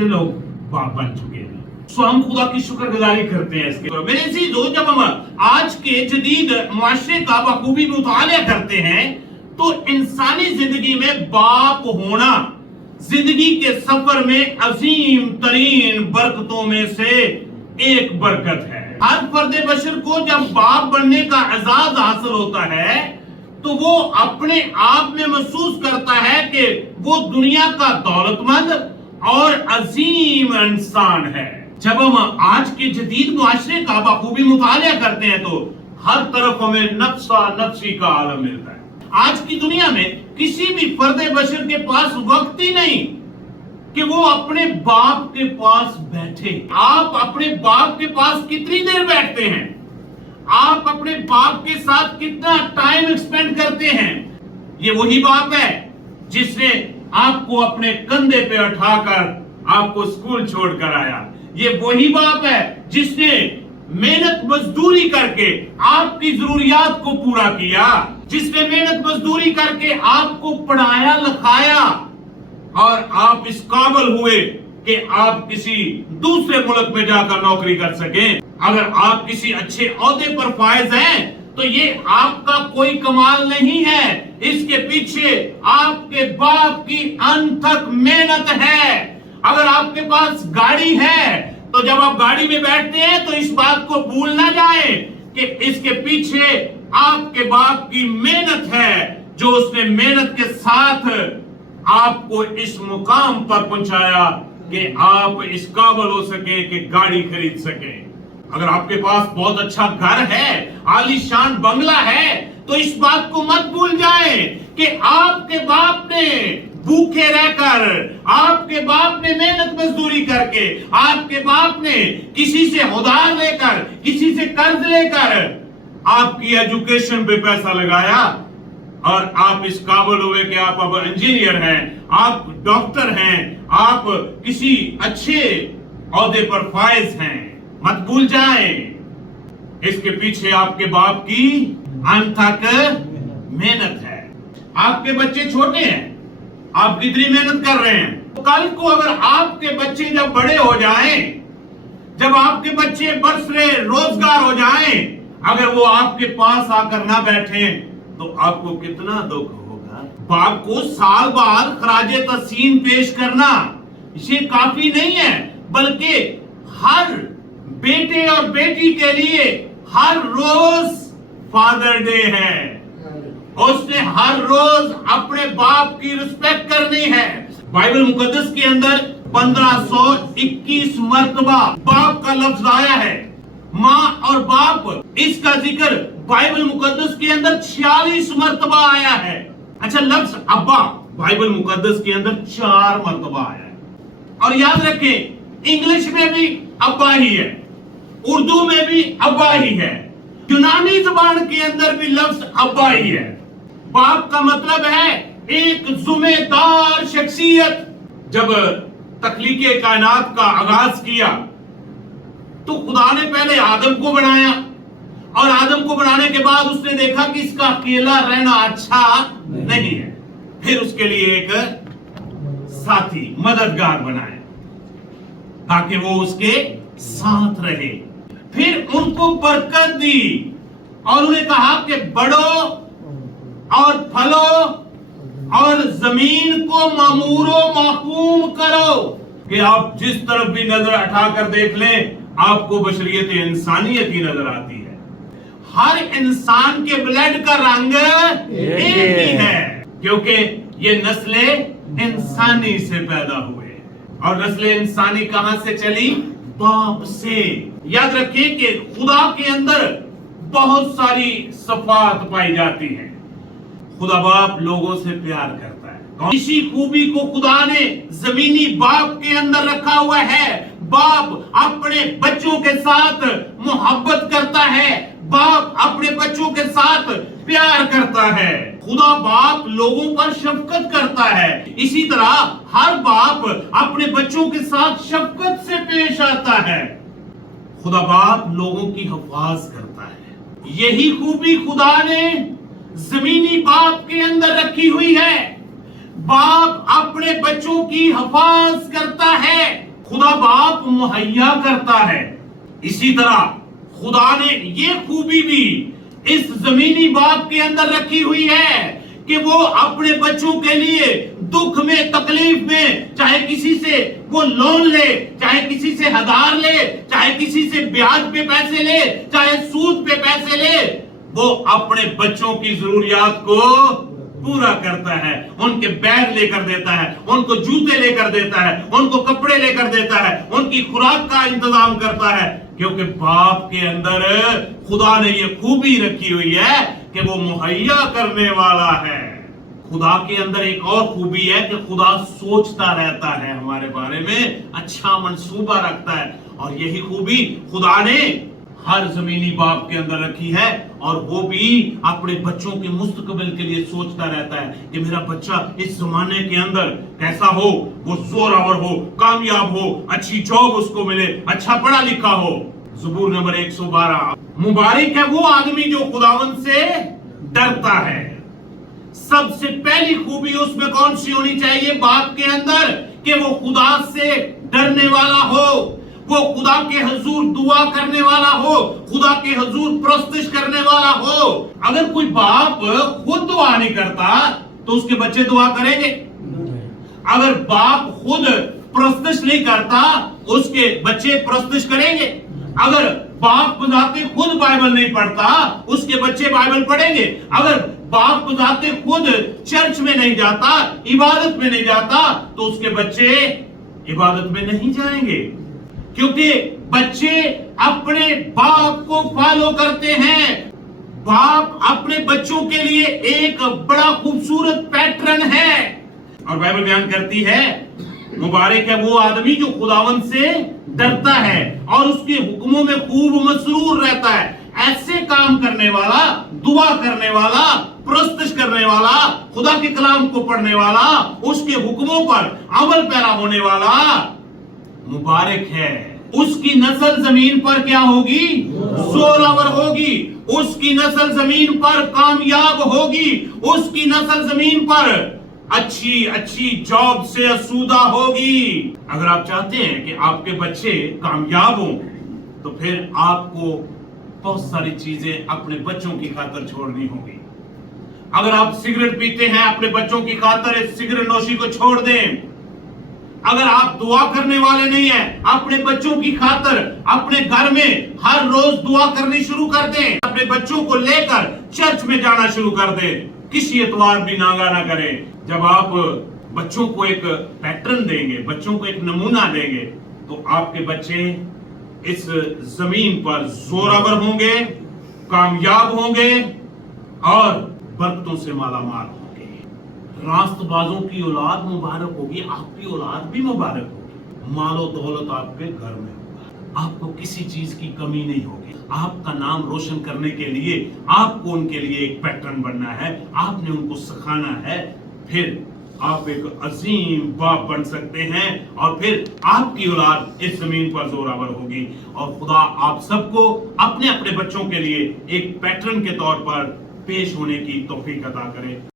लोग बाप बन चुके हैं। सो हम खुदा की शुक्रगुजारी करते हैं इसके। मेरे अजीजों, जब हम आज के जदीद मुआशरे का बखूबी मुतालिया करते हैं तो इंसानी जिंदगी में बाप होना जिंदगी के सफर में अजीम तरीन बरकतों में से एक बरकत है। हर फर्द बशर को जब बाप बनने का एजाज हासिल होता है तो वो अपने आप में महसूस करता है कि वो दुनिया का दौलतमंद और अजीम इंसान है। जब हम आज के जदीद मुआशरे का बखूबी मुतालिया करते हैं तो हर तरफ हमें नफ्सा नफ्सी का आलम मिलता है। आज की दुनिया में किसी भी फर्द बशर के पास वक्त ही नहीं कि वो अपने बाप के पास बैठे। आप अपने बाप के पास कितनी देर बैठते हैं? आप अपने बाप के साथ कितना टाइम स्पेंड करते हैं? ये वही बाप है जिसने आपको अपने कंधे पे उठाकर आपको स्कूल छोड़कर आया। ये वही बाप है जिसने मेहनत मजदूरी करके आपकी जरूरियात को पूरा किया, जिसने मेहनत मजदूरी करके आपको पढ़ाया लिखाया और आप इस काबिल हुए कि आप किसी दूसरे मुल्क में जाकर नौकरी कर सकें। अगर आप किसी अच्छे ओहदे पर फायज हैं तो ये आपका कोई कमाल नहीं है, इसके पीछे आपके बाप की अनथक मेहनत है। अगर आपके पास गाड़ी है तो जब आप गाड़ी में बैठते हैं तो इस बात को भूल ना जाए कि इसके पीछे आपके बाप की मेहनत है, जो उसने मेहनत के साथ आपको इस मुकाम पर पहुंचाया कि आप इस काबिल हो सके कि गाड़ी खरीद सके। अगर आपके पास बहुत अच्छा घर है, आलीशान बंगला है, तो इस बात को मत भूल जाए कि आपके बाप ने भूखे रहकर, आपके बाप ने मेहनत मजदूरी करके, आपके बाप ने किसी से उधार लेकर, किसी से कर्ज लेकर आपकी एजुकेशन पे पैसा लगाया और आप इस काबिल हुए कि आप अब इंजीनियर हैं, आप डॉक्टर हैं, आप किसी अच्छे ओहदे पर फायज हैं। मत भूल जाएं, इसके पीछे आपके बाप की अनथक मेहनत है। आपके बच्चे छोटे हैं, आप कितनी मेहनत कर रहे हैं? तो कल को अगर आपके बच्चे जब बड़े हो जाएं, जब आपके बच्चे बरसरे रोजगार हो जाएं, अगर वो आपके पास आकर ना बैठे तो आपको कितना दुख होगा। बाप को साल बाद खराजे तहसीन पेश करना ये काफी नहीं है, बल्कि हर बेटे और बेटी के लिए हर रोज फादर डे है। उसने हर रोज अपने बाप की रिस्पेक्ट करनी है। बाइबल मुकद्दस के अंदर 1521 मर्तबा बाप का लफ्ज आया है। माँ और बाप, इसका जिक्र बाइबल मुकद्दस के अंदर 46 मर्तबा आया है। अच्छा, लफ्ज अब्बा बाइबल मुकद्दस के अंदर 4 मर्तबा आया है। और याद रखें, इंग्लिश में भी अब्बा ही है, उर्दू में भी अब्बा ही है, यूनानी जुबान के अंदर भी लफ्ज अब्बा ही है। बाप का मतलब है एक जिम्मेदार शख्सियत। जब तख्लीके कायनात का आगाज किया तो खुदा ने पहले आदम को बनाया और आदम को बनाने के बाद उसने देखा कि इसका अकेला रहना अच्छा नहीं है। फिर उसके लिए एक साथी, मददगार बनाया ताकि वो उसके साथ रहे। फिर उनको बरकत दी और उन्हें कहा कि बढ़ो और फलो और जमीन को मामूरो महफूम करो, कि आप जिस तरफ भी नजर उठाकर देख लें आपको बशरियत इंसानियत ही नजर आती है। हर इंसान के ब्लड का रंग एक ही है, क्योंकि ये नस्ले इंसानी से पैदा हुए और नस्ले इंसानी कहां से चली? बाप से। याद रखिए कि खुदा के अंदर बहुत सारी सफात पाई जाती है। खुदा बाप लोगों से प्यार करता है। इसी खूबी को खुदा ने जमीनी बाप के अंदर रखा हुआ है। बाप अपने बच्चों के साथ मोहब्बत करता है, बाप अपने बच्चों के साथ प्यार करता है। खुदा बाप लोगों पर शफकत करता है, इसी तरह हर बाप अपने बच्चों के साथ शफकत से पेश आता है। खुदा बाप लोगों की हिफाज करता है। यही खूबी खुदा ने जमीनी बाप के अंदर रखी हुई है। बाप अपने बच्चों की हिफाज करता है, خدا باپ مہیا کرتا ہے. اسی طرح خدا نے یہ خوبی بھی اس زمینی باپ کے اندر رکھی ہوئی ہے کہ وہ اپنے بچوں کے لیے دکھ میں تکلیف میں چاہے کسی سے وہ لون لے, چاہے کسی سے ہدار لے, چاہے کسی سے بیاج پہ پیسے لے, چاہے سود پہ پیسے لے, وہ اپنے بچوں کی ضروریات کو پورا کرتا ہے. ان کے بیگ لے کر دیتا ہے, ان کو جوتے لے کر دیتا ہے, ان کو کپڑے لے کر دیتا ہے, ان کی خوراک کا انتظام کرتا ہے, کیونکہ باپ کے اندر خدا نے یہ خوبی رکھی ہوئی ہے کہ وہ مہیا کرنے والا ہے. خدا کے اندر ایک اور خوبی ہے کہ خدا سوچتا رہتا ہے ہمارے بارے میں, اچھا منصوبہ رکھتا ہے, اور یہی خوبی خدا نے ہر زمینی باپ کے اندر رکھی ہے, اور وہ بھی اپنے بچوں کے مستقبل کے لیے سوچتا رہتا ہے کہ میرا بچہ اس زمانے کے اندر کیسا ہو, وہ زوراور ہو, کامیاب ہو, اچھی جاب اس کو ملے, اچھا پڑھا لکھا ہو. زبور نمبر 112. مبارک ہے وہ آدمی جو خداوند سے ڈرتا ہے. سب سے پہلی خوبی اس میں کون سی ہونی چاہیے باپ کے اندر, کہ وہ خدا سے ڈرنے والا ہو, وہ خدا کے حضور دعا کرنے والا ہو, خدا کے حضور پرستش کرنے والا ہو. اگر کوئی باپ خود دعا نہیں کرتا تو اس کے بچے دعا کریں گے؟ اگر باپ خود پرستش نہیں کرتا اس کے بچے پرستش کریں گے؟ اگر باپ بذاتے خود بائبل نہیں پڑھتا اس کے بچے بائبل پڑھیں گے؟ اگر باپ بذاتے خود چرچ میں نہیں جاتا, عبادت میں نہیں جاتا, تو اس کے بچے عبادت میں نہیں جائیں گے, کیونکہ بچے اپنے باپ کو فالو کرتے ہیں. باپ اپنے بچوں کے لیے ایک بڑا خوبصورت پیٹرن ہے, اور بائبل بیان کرتی ہے مبارک ہے وہ آدمی جو خداوند سے ڈرتا ہے اور اس کے حکموں میں خوب مسرور رہتا ہے. ایسے کام کرنے والا, دعا کرنے والا, پرستش کرنے والا, خدا کے کلام کو پڑھنے والا, اس کے حکموں پر عمل پیرا ہونے والا مبارک ہے. اس کی نسل زمین پر کیا ہوگی؟ زوراور ہوگی. اس کی نسل زمین پر کامیاب ہوگی. اس کی نسل زمین پر اچھی جاب سے اسودہ ہوگی. اگر آپ چاہتے ہیں کہ آپ کے بچے کامیاب ہوں تو پھر آپ کو بہت ساری چیزیں اپنے بچوں کی خاطر چھوڑنی ہوگی. اگر آپ سگریٹ پیتے ہیں اپنے بچوں کی خاطر اس سگریٹ نوشی کو چھوڑ دیں. اگر آپ دعا کرنے والے نہیں ہیں اپنے بچوں کی خاطر اپنے گھر میں ہر روز دعا کرنی شروع کر دیں. اپنے بچوں کو لے کر چرچ میں جانا شروع کر دیں. کسی اتوار بھی ناغہ نہ کریں. جب آپ بچوں کو ایک پیٹرن دیں گے, بچوں کو ایک نمونہ دیں گے, تو آپ کے بچے اس زمین پر زوراور ہوں گے, کامیاب ہوں گے اور برکتوں سے مالا مال ہوں گے. راست بازوں کی اولاد مبارک ہوگی, آپ کی اولاد بھی مبارک ہوگی. مال و دولت آپ کے گھر میں ہوگا, آپ کو کسی چیز کی کمی نہیں ہوگی. آپ کا نام روشن کرنے کے لیے آپ کو ان کے لیے ایک پیٹرن بننا ہے, آپ نے ان کو سکھانا ہے. پھر آپ ایک عظیم باپ بن سکتے ہیں, اور پھر آپ کی اولاد اس زمین پر زوراور ہوگی. اور خدا آپ سب کو اپنے اپنے بچوں کے لیے ایک پیٹرن کے طور پر پیش ہونے کی توفیق عطا کرے.